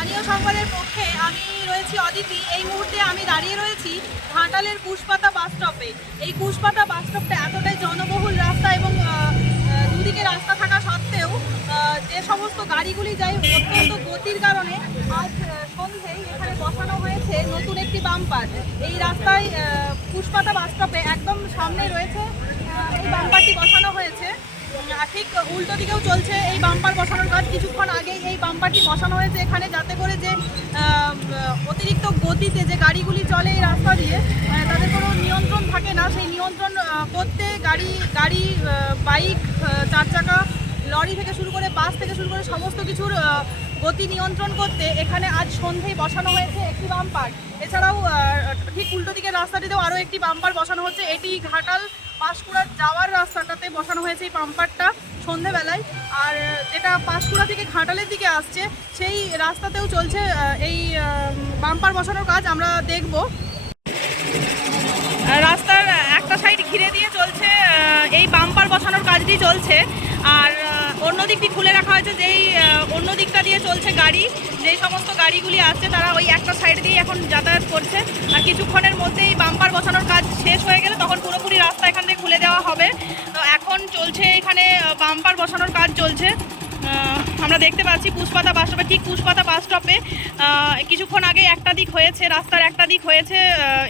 স্থানীয় সংবাদের পক্ষে আমি রয়েছি অদিতি। এই মুহূর্তে আমি দাঁড়িয়ে রয়েছি ঘাটালের কুশপাতা বাস স্টপে। এই কুশপাতা বাস স্টপটা এতটাই জনবহুল রাস্তা এবং দুদিকে রাস্তা থাকা সত্ত্বেও যে সমস্ত গাড়িগুলি যায় অত্যন্ত গতির কারণে আজ আহ, সন্ধেয় এখানে বসানো হয়েছে নতুন একটি বাম্পার। এই রাস্তায় পুষ্পাতা বাস স্টপে একদম সামনে রয়েছে এই বাম্পারটি বসানো হয়েছে। ঠিক উল্টো দিকেও চলছে এই বাম্পার বসানোর কাজ। কিছুক্ষণ আগেই এই বাম্পারটি বসানো হয়েছে এখানে, যাতে করে যে অতিরিক্ত গতিতে যে গাড়িগুলি চলে এই রাস্তা দিয়ে তাদের কোনো নিয়ন্ত্রণ থাকে না। সেই নিয়ন্ত্রণ করতে গাড়ি গাড়ি বাইক চার চাকা, লরি থেকে শুরু করে বাস থেকে শুরু করে সমস্ত কিছুর গতি নিয়ন্ত্রণ করতে এখানে আজ সন্ধেয় বসানো হয়েছে একটি বাম্পার। এছাড়াও ঠিক উল্টো দিকের রাস্তাটিতেও আরও একটি বাম্পার বসানো হচ্ছে। এটি ঘাটাল পাঁশকুড়া যাওয়ার রাস্তাটাতে বসানো হয়েছে এই বাম্পারটা সন্ধেবেলায়। আর যেটা পাঁশকুড়া থেকে ঘাটালের দিকে আসছে, সেই রাস্তাতেও চলছে এই বাম্পার বসানোর কাজ আমরা দেখব। রাস্তার একটা সাইড ঘিরে দিয়ে চলছে এই বাম্পার বসানোর কাজটি চলছে। আর অন্য দিকটি খুলে রাখা হয়েছে, যেই অন্য দিকটা দিয়ে চলছে গাড়ি। যেই সমস্ত গাড়িগুলি আসছে, তারা ওই একটা সাইড দিয়ে এখন যাতায়াত করছে। আর কিছুক্ষণের মধ্যেই বাম্পার বসানোর কাজ শেষ হয়ে গেলে তখন পুরোপুরি রাস্তা এখান থেকে খুলে দেওয়া হবে তো এখন চলছে এখানে বাম্পার বসানোর কাজ চলছে। আমরা দেখতে পাচ্ছি পুষ্পাতা বাস স্টপে ঠিক পুষ্পাতা বাস স্টপে কিছুক্ষণ আগে একটা দিক হয়েছে রাস্তার একটা দিক হয়েছে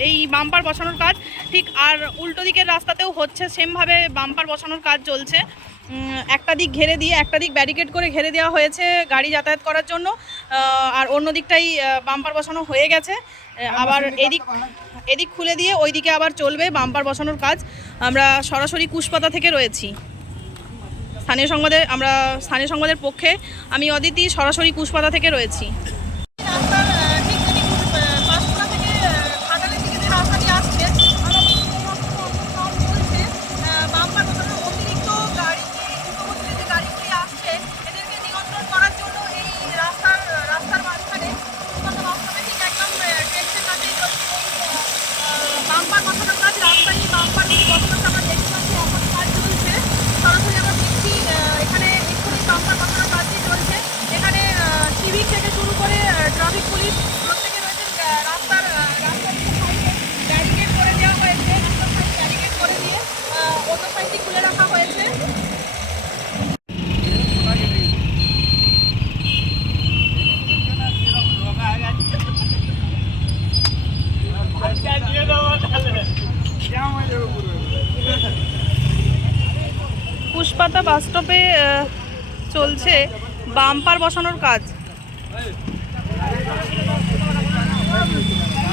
এই বাম্পার বসানোর কাজ। ঠিক আর উল্টো দিকের রাস্তাতেও হচ্ছে সেমভাবে বাম্পার বসানোর কাজ চলছে। একটা দিক ঘেরে দিয়ে একটা দিক ব্যারিকেড করে ঘেরে দেওয়া হয়েছে গাড়ি যাতায়াত করার জন্য। আর অন্য দিকটাই বাম্পার বসানো হয়ে গেছে। আবার এদিক এদিক খুলে দিয়ে ওই দিকে আবার চলবে বাম্পার বসানোর কাজ। আমরা সরাসরি কুশপাতা থেকে রয়েছি। স্থানীয় সংবাদে আমরা স্থানীয় সংবাদের পক্ষে আমি অদিতি সরাসরি কুশপাতা থেকে রয়েছি বাম্পার বসানোর কাজ রাস্তায় বাম্পার বসানোর আমরা দেখতে পাচ্ছি এখন কাজ চলছে সরাসরি আমরা দেখছি আহ, এখানে এক্ষুনি বাম্পার বসানোর কাজটি চলছে এখানে সিভিক থেকে শুরু করে ট্রাফিক পুলিশ প্রত্যেকে রয়েছে আহ, রাস্তার আহ, রাস্তার ব্যারিকেড করে দেওয়া হয়েছে একটা সাইড ব্যারিকেড করে দিয়ে আহ, অন্য সাইডটি খুলে রাখা হয়েছে পুষ্পাতা বাস স্টপে চলছে বাম্পার বসানোর কাজ।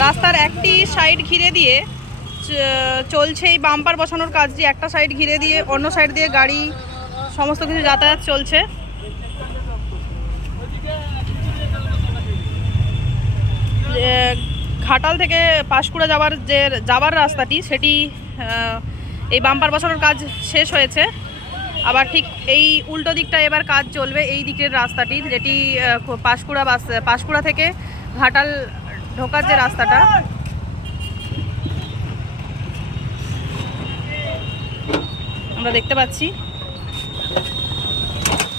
রাস্তার একটি সাইড ঘিরে দিয়ে চলছে এই বাম্পার বসানোর কাজটি একটা সাইড ঘিরে দিয়ে, অন্য সাইড দিয়ে গাড়ি, সমস্ত কিছু যাতায়াত চলছে। ঘাটাল থেকে পাঁশকুড়া যাওয়ার যে যাওয়ার রাস্তাটি, সেটি এই বাম্পার বসানোর কাজ শেষ হয়েছে। আবার ঠিক এই উল্টো দিকটা এবার কাজ চলবে, এই দিকের রাস্তাটি, যেটি পাঁশকুড়া বাস, পাঁশকুড়া থেকে ঘাটাল ঢোকার যে রাস্তাটা। আমরা দেখতে পাচ্ছি।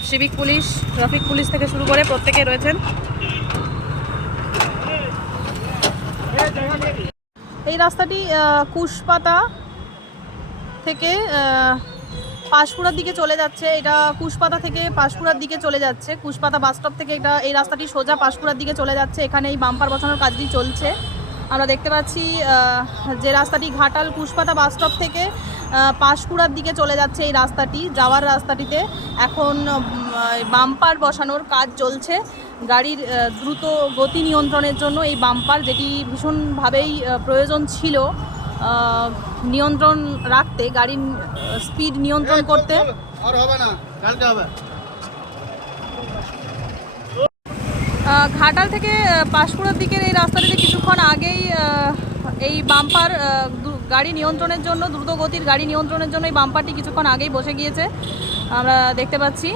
সিভিক পুলিশ, ট্রাফিক পুলিশ থেকে শুরু করে প্রত্যেকে রয়েছেন। এই রাস্তাটি কুশপাতা থেকে পাঁশকুড়ার দিকে চলে যাচ্ছে, এটা কুশপাতা থেকে পাঁশকুড়ার দিকে চলে যাচ্ছে, কুশপাতা বাস স্টপ থেকে এটা, এই রাস্তাটি সোজা পাঁশকুড়ার দিকে চলে যাচ্ছে, এখানে এই বাম্পার বসানোর কাজটি চলছে। আমরা দেখতে পাচ্ছি যে রাস্তাটি ঘাটাল কুশপাতা বাস স্টপ থেকে পাঁশকুড়ার দিকে চলে যাচ্ছে এই রাস্তাটি, যাওয়ার রাস্তাটিতে এখন বাম্পার বসানোর কাজ চলছে। গাড়ির দ্রুত গতি নিয়ন্ত্রণের জন্য এই বাম্পার যেটি ভীষণভাবেই প্রয়োজন ছিল নিয়ন্ত্রণ রাখতে গাড়ির স্পিড নিয়ন্ত্রণ করতে। আর হবে না হবে। ঘাটাল থেকে পাঁশকুড়ার দিকের এই রাস্তাটিতে কিছুক্ষণ আগেই এই বাম্পার গাড়ি নিয়ন্ত্রণের জন্য দ্রুত গতির গাড়ি নিয়ন্ত্রণের জন্য এই বাম্পারটি কিছুক্ষণ আগেই বসে গিয়েছে। আমরা দেখতে পাচ্ছি।